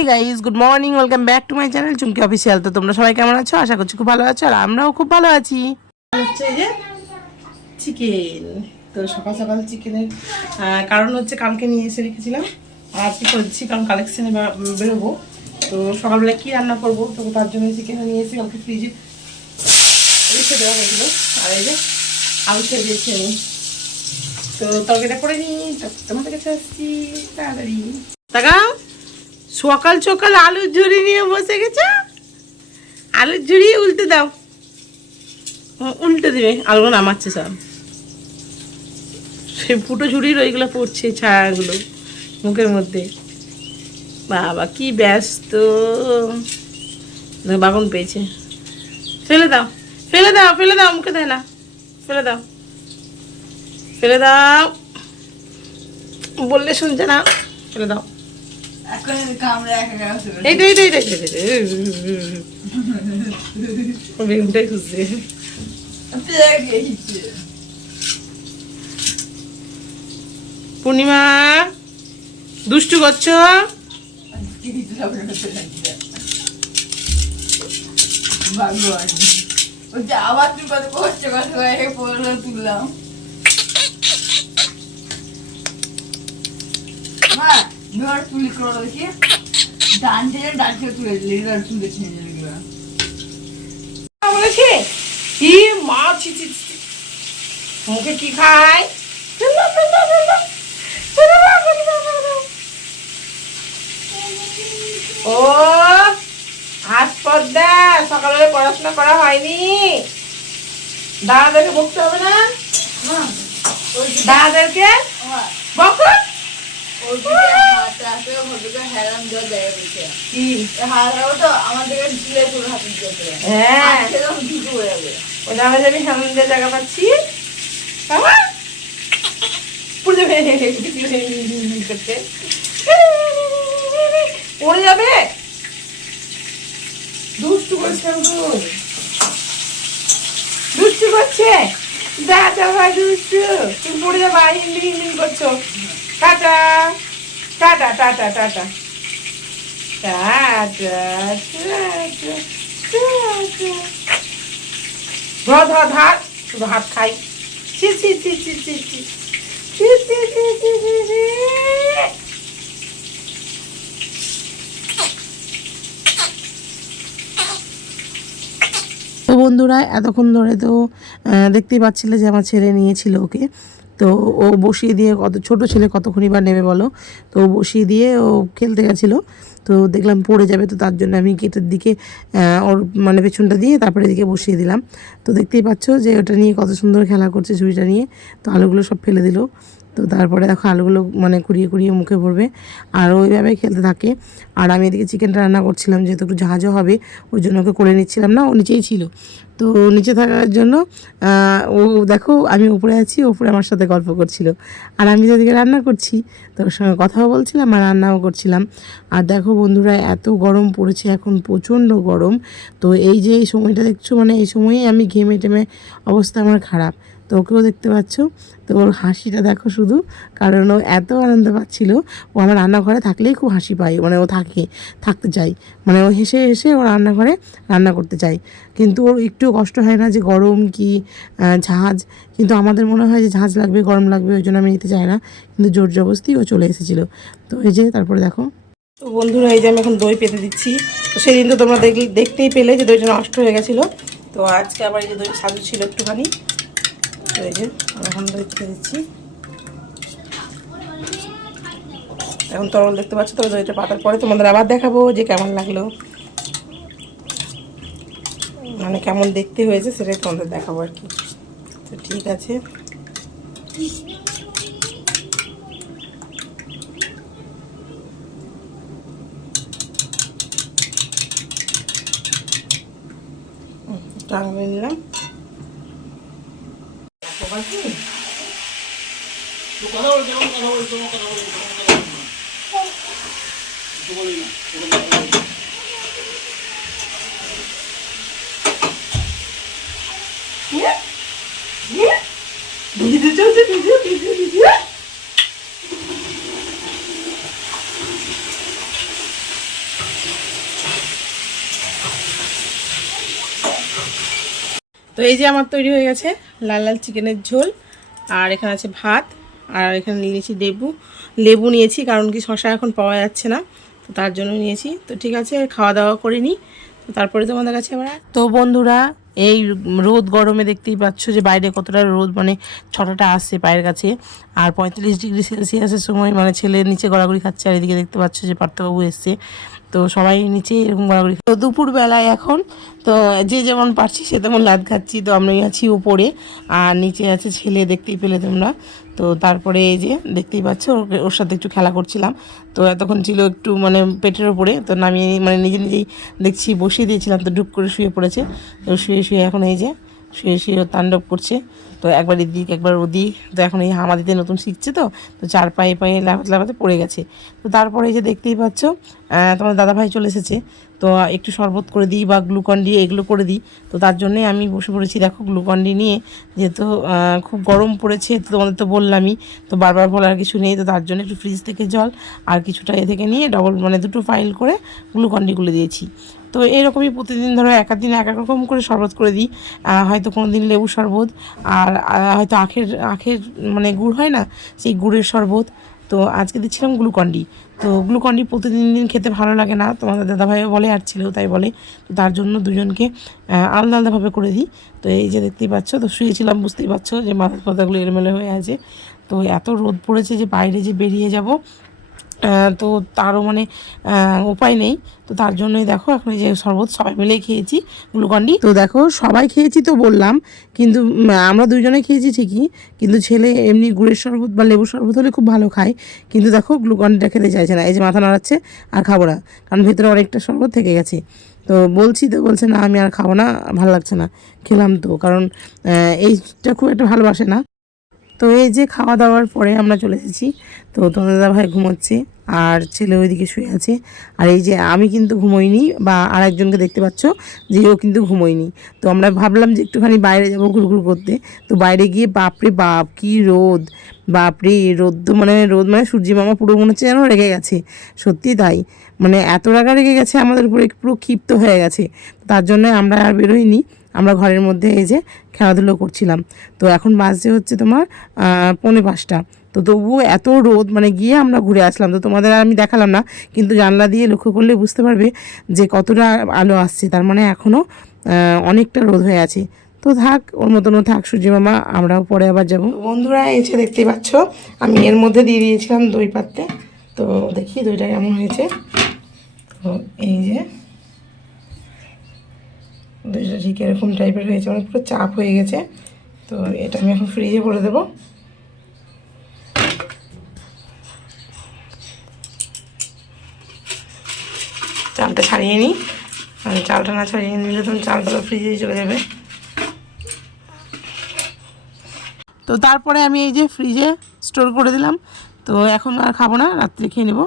Hey guys, good morning, welcome back to my channel Chumki official. তো তোমরা সবাই কেমন আছো? আশা করছি খুব ভালো আছো, আর আমরাও খুব ভালো আছি। হচ্ছে এই যে চিকেন। তো সকাল সকাল চিকেনের কারণ হচ্ছে কালকে নিয়ে এসে রেখেছিলাম, আর আজকে করে দিচ্ছি কারণ কালেকশনে বেরোবো। তো সকালবেলা কী রান্না করবো, তো তার জন্য চিকেনটা নিয়ে এসে কালকে ফ্রিজে রেখে দেওয়া হয়েছিল। আর এই যে আলু ছেড়ে দিয়েছি আমি। তো তরকারিটা করে নিই, তোমাদের কাছে আসছি তাড়াতাড়ি। তাকাও, সকাল সকাল আলুর ঝুড়ি নিয়ে বসে গেছে। আলুর ঝুড়ি উল্টে দাও, উল্টে দেবে। আলুগুলো নামাচ্ছে সব, সেই ফুটো ঝুড়ির ওইগুলো পড়ছে ছায়াগুলো মুখের মধ্যে। বাবা কি ব্যস্ত, বাগন পেয়েছে। ফেলে দাও, ফেলে দাও, ফেলে দাও, মুখে দেয় না, ফেলে দাও, ফেলে দাও বললে শুনছে না, ফেলে দাও। বেগুনটাই খুঁজছে। পূর্ণিমা দুষ্টু করছো? আবার তুই কত কষ্ট করে তুললাম। তুলি করে দেখি ডান থেকে তুলে দিলি, তুলেছি বলেছে কি মা, মুখে কি খায়? ও হাসপদ্দা, সকালে পড়াশোনা করা হয়নি? দাদাদেরকে বকতে হবে না? দাদাদেরকে বকো। জায়গা পাচ্ছি পড়ে যাবে। দুষ্টু করছে, দুষ্টু করছে দাদা ভাই, দুষ্টু। তুমি পড়ে যাবা, হিন্দি হিন্দি করছো। Tata tata tata tata tata ধর ধর ধার, শুধু হাত খাই। ছি ছি ছি ছি ছি ছি ছি ছি ছি ছি ছি ছি। তো বন্ধুরা, এতক্ষণ ধরে তো দেখতেই পাচ্ছিলে যে আমার ছেলে নিয়েছিল ওকে। তো ও বসিয়ে দিয়ে, কত ছোট ছেলে কতক্ষণই বা নেবে বলো। তো ও বসিয়ে দিয়ে ও খেলতে গেছিলো, তো দেখলাম পড়ে যাবে, তো তার জন্য আমি গেটের দিকে ওর মানে পেছনটা দিয়ে তারপরে এদিকে বসিয়ে দিলাম। তো দেখতেই পাচ্ছ যে ওটা নিয়ে কত সুন্দর খেলা করছে ঝুড়িটা নিয়ে। তো আলুগুলো সব ফেলে দিল। তো তারপরে দেখো আলুগুলো মানে কুড়িয়ে কুড়িয়ে মুখে ভরবে, আর ওইভাবে খেলতে থাকে। আর আমি এদিকে চিকেনটা রান্না করছিলাম, যেহেতু একটু ঝাঁঝও হবে ওই জন্য ওকে করে নিচ্ছিলাম না, ও নিচেই ছিল। তো নিচে থাকার জন্য ও দেখো আমি উপরে আছি, উপরে আমার সাথে গল্প করছিল, আর আমি যেদিকে রান্না করছি তো ওর সঙ্গে কথাও বলছিলাম আর রান্নাও করছিলাম। আর দেখো বন্ধুরা, এত গরম পড়েছে এখন, প্রচণ্ড গরম। তো এই যে এই সময়টা দেখছো, মানে এই সময়েই আমি ঘেমে টেমে অবস্থা আমার খারাপ। তো ওকেও দেখতে পাচ্ছ, তো ওর হাসিটা দেখো শুধু, কারণ ও এত আনন্দ পাচ্ছিল। ও আমার রান্নাঘরে থাকলেই খুব হাসি পায়, মানে ও থাকতে চায়, মানে ও হেসে হেসে ও রান্নাঘরে রান্না করতে চায়। কিন্তু ওর একটু কষ্ট হয় না যে গরম কি ঝাঁজ, কিন্তু আমাদের মনে হয় যে ঝাঁজ লাগবে, গরম লাগবে, ওই জন্য আমি নিতে চাই না, কিন্তু জোর জবরদস্তি ও চলে এসেছিলো। তো এই যে তারপরে দেখো, তো বন্ধুরা এই যে আমি এখন দই পেতে দিচ্ছি। তো সেদিন তো তোমরা দেখতেই পেলে যে দইটা নষ্ট হয়ে গেছিলো। তো আজকে আবার এই যে দই সাজু ছিল একটুখানি, তো এই যে এখন দই পেতে দিচ্ছি। এখন তরল দেখতে পাচ্ছ, তবে দইটা পাতার পরে তোমাদের আবার দেখাবো যে কেমন লাগলো, মানে কেমন দেখতে হয়েছে সেটাই তোমাদের দেখাবো আর কি। তো ঠিক আছে, টাঙিয়ে নিলাম। ভিডিও চলছে, ভিডিও ভিডিও ভিডিও। তো এই যে আমার তৈরি হয়ে গেছে লাল লাল চিকেনের ঝোল, আর এখানে আছে ভাত, আর এখানে নিয়েছি লেবু নিয়েছি, কারণ কি শশা এখন পাওয়া যাচ্ছে না, তো তার জন্য নিয়েছি। তো ঠিক আছে, খাওয়া দাওয়া করে নিই, তো তারপরে তোমাদের কাছে আবার। তো বন্ধুরা, এই রোদ গরমে দেখতেই পাচ্ছ যে বাইরে কতটা রোদ, মানে ছটাটা আসছে পায়ের কাছে, আর 45°C সময় মানে ছেলে নিচে গড়াগড়ি খাচ্ছে, আর এদিকে দেখতে পাচ্ছ যে পার্থবাবু এসছে, তো সবাই নিচে এরকম গড়াগড়ি। তো দুপুরবেলায় এখন তো যে যেমন পারছি সে তেমন লাদ খাচ্ছি। তো আমি আছি উপরে, আর নিচে আছে ছেলে, দেখতেই পেলে তোমরা। তো তারপরে এই যে দেখতেই পাচ্ছ ওর সাথে একটু খেলা করছিলাম। তো এতক্ষণ ছিল একটু মানে পেটের ওপরে, তো নামিয়ে মানে নিজেই দেখছি বসিয়ে দিয়েছিলাম, তো ডুব করে শুয়ে পড়েছে। তো শুয়ে এখন এই যে শুয়ে তাণ্ডব করছে, তো একবার এদিক একবার ওদিক। তো এখন এই হামা দিতে নতুন শিখছে, তো তো চার পায়ে লাফাতে পড়ে গেছে। তো তারপরে এই যে দেখতেই পাচ্ছ তোমার দাদাভাই চলে এসেছে, তো একটু শরবত করে দিই বা গ্লুকন-ডি এগুলো করে দিই। তো তার জন্যই আমি বসে পড়েছি দেখো গ্লুকন-ডি নিয়ে, যেহেতু খুব গরম পড়েছে, তো তোমাদের তো বললামই, তো বারবার বলার কিছু নেই। তো তার জন্য একটু ফ্রিজ থেকে জল আর কিছুটা এ থেকে নিয়ে ডবল মানে দুটো ফাইল করে গ্লুকন-ডিগুলো দিয়েছি। তো এরকমই প্রতিদিন ধরো এক দিন এক এক রকম করে শরবত করে দিই। হয়তো কোনো দিন লেবু শরবত, আর হয়তো আখের মানে গুড় হয় না, সেই গুড়ের শরবত। তো আজকে দিচ্ছিলাম গ্লুকন-ডি। তো গ্লুকন-ডি প্রতিদিন খেতে ভালো লাগে না, তোমাদের দাদাভাইও বলে আর ছেলেও তাই বলে। তো তার জন্য দুজনকে আলাদা আলাদাভাবে করে দিই। তো এই যে দেখতেই পাচ্ছ, তো শুয়েছিলাম, বুঝতেই পারছো যে মাথার পাতাগুলো এলোমেলো হয়ে আছে। তো এত রোদ পড়েছে যে বাইরে যে বেরিয়ে যাব, তো তারও মানে উপায় নেই। তো তার জন্যই দেখো এখন এই যে শরবত সবাই মিলেই খেয়েছি গ্লুকন-ডি। তো দেখো সবাই খেয়েছি তো বললাম, কিন্তু আমরা দুজনে খেয়েছি ঠিকই, কিন্তু ছেলে এমনি গুড়ের শরবত বা লেবুর শরবত হলে খুব ভালো খায়, কিন্তু দেখো গ্লুকন-ডিটা খেতে চাইছে না। এই যে মাথা নাড়াচ্ছে, আর খাবো না, কারণ ভেতরে অনেকটা শরবত থেকে গেছে। তো বলছি, তো বলছে না আমি আর খাবো না, ভালো লাগছে না। খেলাম তো, কারণ এইটা খুব একটা ভালোবাসে না। তো এই যে খাওয়া দাওয়ার পরে আমরা চলে এসেছি, তো তোমাদের দাদাভাই ঘুমোচ্ছে, আর ছেলে ওইদিকে শুয়ে আছে। আর এই যে আমি কিন্তু ঘুমোইনি, বা আর একজনকে দেখতে পাচ্ছ যে ও কিন্তু ঘুমোয়নি। তো আমরা ভাবলাম যে একটুখানি বাইরে যাবো ঘুরঘুর করতে। তো বাইরে গিয়ে বাপরে বাপ কি রোদ, বাপরে রোদ, মানে সূর্যি মামা পুরো মনে হচ্ছে যেন রেগে গেছে। সত্যি তাই, মানে এত রাগা রেগে গেছে আমাদের উপরে, পুরো ক্ষিপ্ত হয়ে গেছে। তার জন্য আমরা আর বেরোইনি, আমরা ঘরের মধ্যে এই যে খেলাধুলো করছিলাম। তো এখন বাজে হচ্ছে তোমার 4:45। তো তবুও এত রোদ, মানে গিয়ে আমরা ঘুরে আসলাম। তো তোমাদের আর আমি দেখালাম না, কিন্তু জানলা দিয়ে লক্ষ্য করলে বুঝতে পারবে যে কতটা আলো আসছে, তার মানে এখনও অনেকটা রোদ হয়ে আছে। তো থাক, ওর মতনও থাক সূর্য মামা, আমরাও পরে আবার যাবো। বন্ধুরা এসে দেখতে পাচ্ছ আমি এর মধ্যে দিয়ে দিয়েছিলাম দই পাত্রে। তো দেখি দইটা কেমন হয়েছে। তো এই যে দইটা ঠিক এরকম টাইপের হয়েছে, মানে পুরো চাপ হয়ে গেছে। তো এটা আমি এখন ফ্রিজে ভরে দেবো। চালটা ছাড়িয়ে নিই, মানে চালটা না ছাড়িয়ে নিলে তখন চালটা ফ্রিজেই চলে যাবে। তো তারপরে আমি এই যে ফ্রিজে স্টোর করে দিলাম। তো এখন আর খাবো না, রাত্রে খেয়ে নেবো।